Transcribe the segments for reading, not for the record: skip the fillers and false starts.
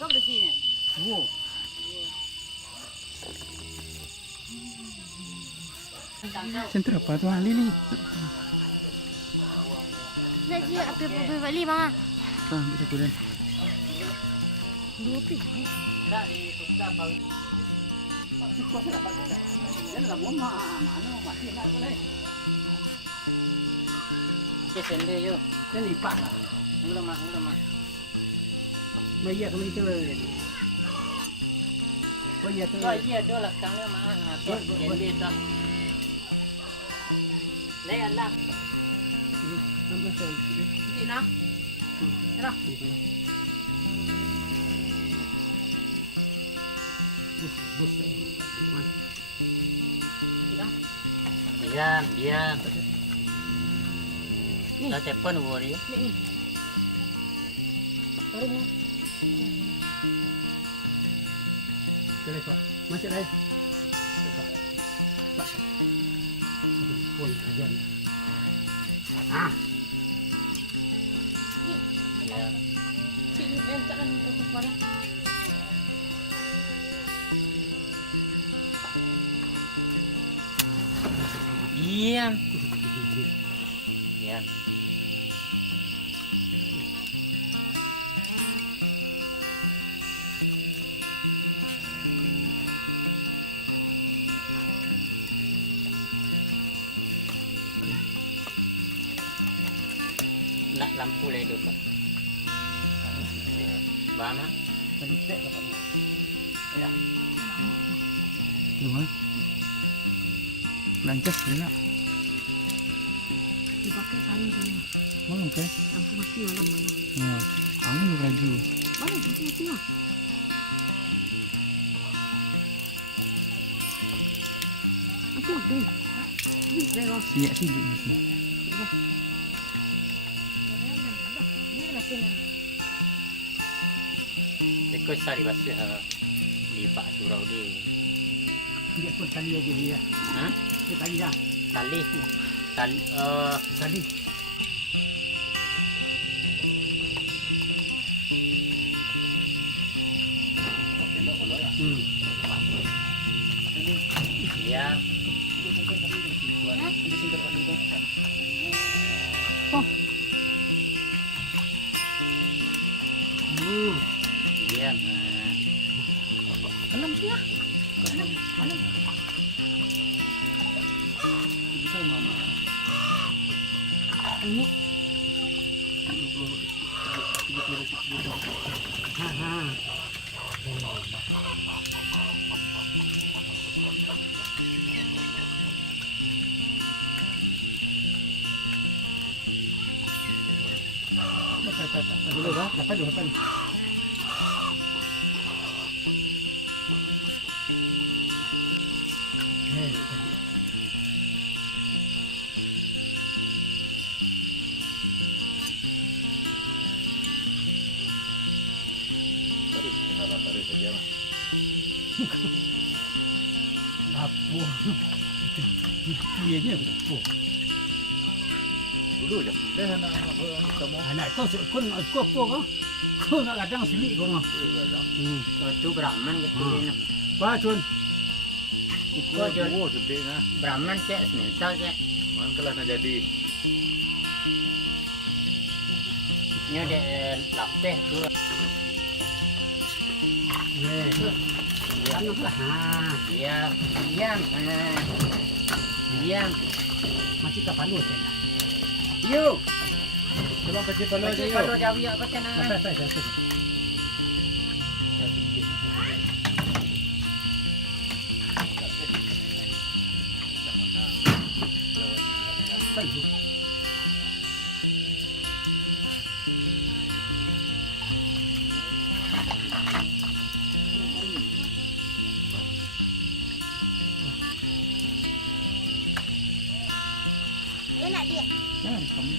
có được gì nè. Wow. Center apa tu Lili? Nak dia apa beli bang? Ah, bisa kulen. Dua pi. Dah di tukar bang. Kau nak apa? Jangan lah mama, mana mati nak boleh. Cái sende yo. Jangan lipat lah. Udah mah. Bây giờ không đi chơi. Bây giờ tôi. Rồi kia đó là căng nữa mà. Tốt đến đi đó. Lấy ăn đó. Năm mươi rồi. Chị nào? Thế nào? Diam. Dah telepon worry. Ni. Baru ni. Đây Pak. Masuk đây. Pak. Pak. Pun ajan. Ah. Ya. Chị em chắc là tôi không có đâu. Diam. Ya. Nak lampu le dulu Pak. Mana? Tadi cek ke kamu. Ya. Gimana? Lancas juga. Dipakai sari tu. Mana ke? Lampu mati malam mana? Nah, angin lagi. Mana lampu mati lah. Apa tu? Ni saya. Siap sih di sini. Dekor sari basuh di bak surau dia. Dia pun tali aja dia. Ha? Dia tali dah. Tali. Tali. Ya. Oh. Diam. Alam dia. Alam. Kita mama. Ini. Ha. Dulu dah, dapat. Tarik saja lah. Lapor. Dia ni apa? Dulu je kita anak semua. Anak kau kau apa? Kau nak kadang sini kau nak. Tu Brahman gitu ni. Ba chun. Ikut je Sedih nah. Brahman cek mental cek. Man kelah nak jadi. Ni dia lap teh tu. Anu lah. Diam. Diam. Macam kapal lu kan. Yo. Coba baca kalau Baca je. kalau jawi apa cina. Enak dia. Jangan kamu.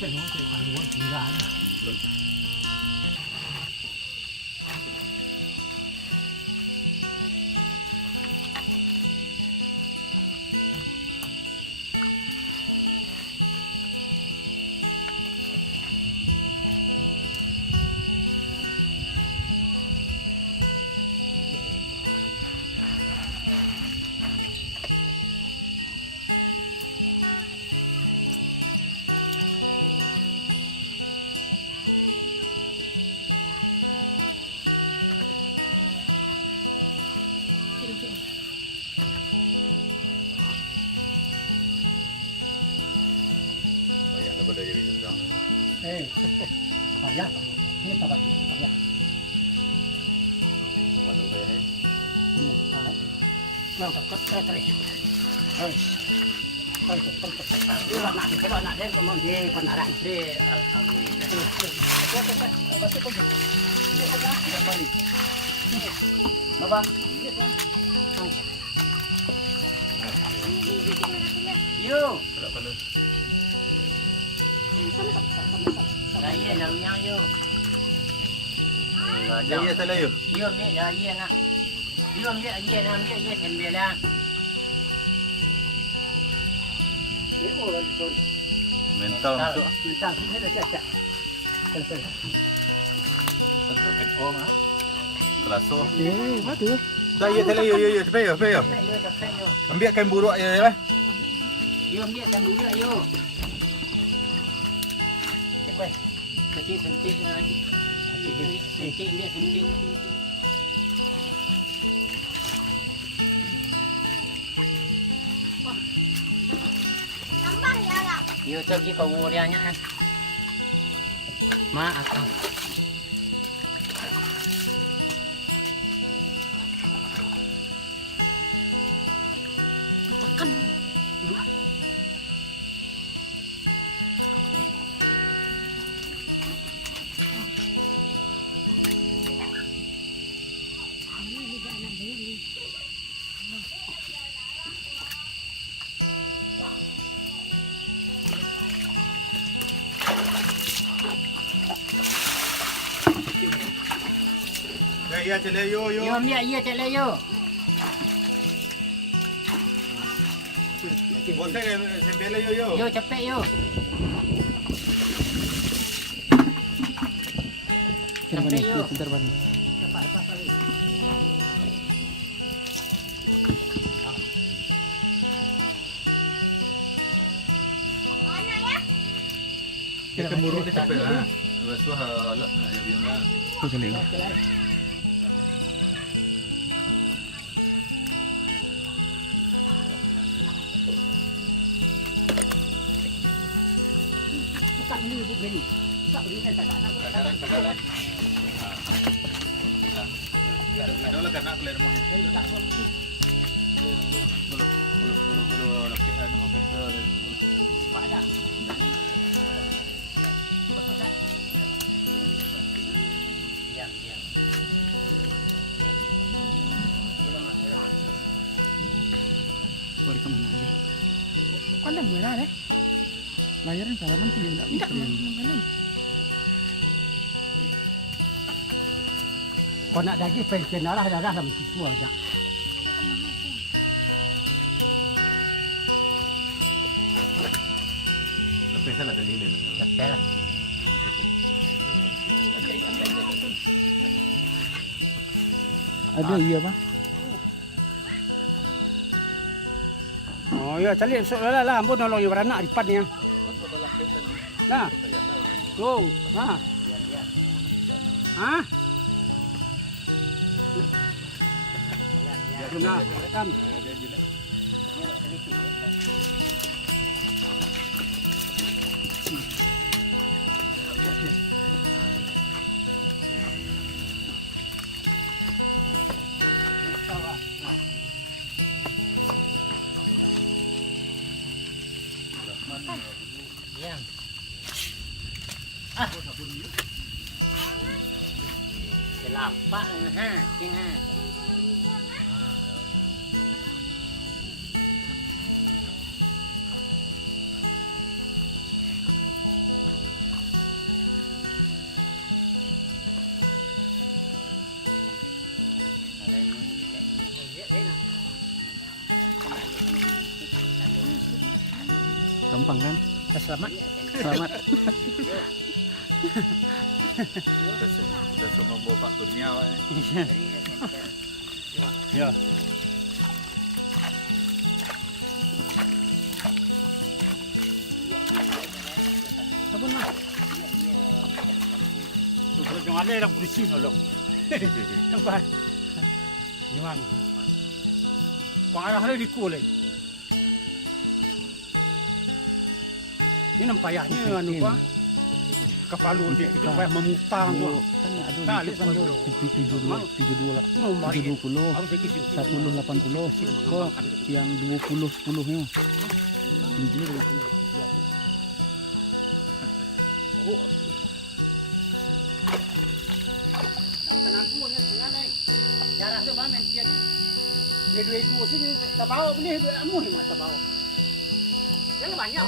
Cái nó thì bằng nó chỉ ra. Kenapa dah jadi sedang? Payah. Ini payah. Payah. Walau saya Nah, tak terus. Kalau nak dia kemana dia penaran. Dia alhamdulillah. Bapa. Yo. tak perlu. Raya dah uyang yo. Jadi tak layu. Yo ni raya nak. Yo ni raya nak ambil je sambil dah. Mental masuk. Minta sini dah siap. Selesai. Bentuk PO mah. Kelas so. Betul. Dah ya tak layu. Ya cepat yo. Capek yo. Ambil kain buruk je lah. Yo ambil dan dulu yo. Cepat. Sentik lagi. Sentik dia sentik. Tambah ya lah. Yo tu pergi kau dia nya. Mak aku. Makan. Ya cak layu yo. Yo ambil ya cak lah yo. Boleh sambil layu yo. Yo cepet yo. Cepet yo. Sebentar bani. Mana ya? Kain buruk dia cepat lah. Lepas tu halap nak jadi mana. Tu sini. Tak ni ibu gini. Tak beri ni tak nak. Sekarang. Ada lah kena keluar rumah. Bulu. Laki anu betul. Pada. Diam. Kau di mana aja? Kau dah murah deh. Layaran kalau nanti dia tak bisa. Kau nak daging pension dah dalam situ aja. Lepas salah tadi dia. Cepet lah. Ada iya pak. Oh ya, cari esok lah, ampun nolong you beranak di depannya. Nah, go, ha, ha. Nah, kan. Diam. Selapak ha, cing ha. Gampang kan? Selamat. Selamat. Dah semua bawa Pak Kurnia awak ni. Ya. Sabun lah. Tu kalau jangan ada orang polisi nolong. Nampak? Ni mana? Parah ni dikul lagi. Ini nampayahnya anu apa? Kepala dia itu payah memutang tu. Kan ada Tak, di kan lihat tu 72 Nomor 70 harus saya kisah 10 80 kok yang 20 10 nya. Ini Aku ni pengadai. Jarak tu mana dia ni? Dia dua sini tak bawa ni amu ni mah tak bawa. Dia banyak.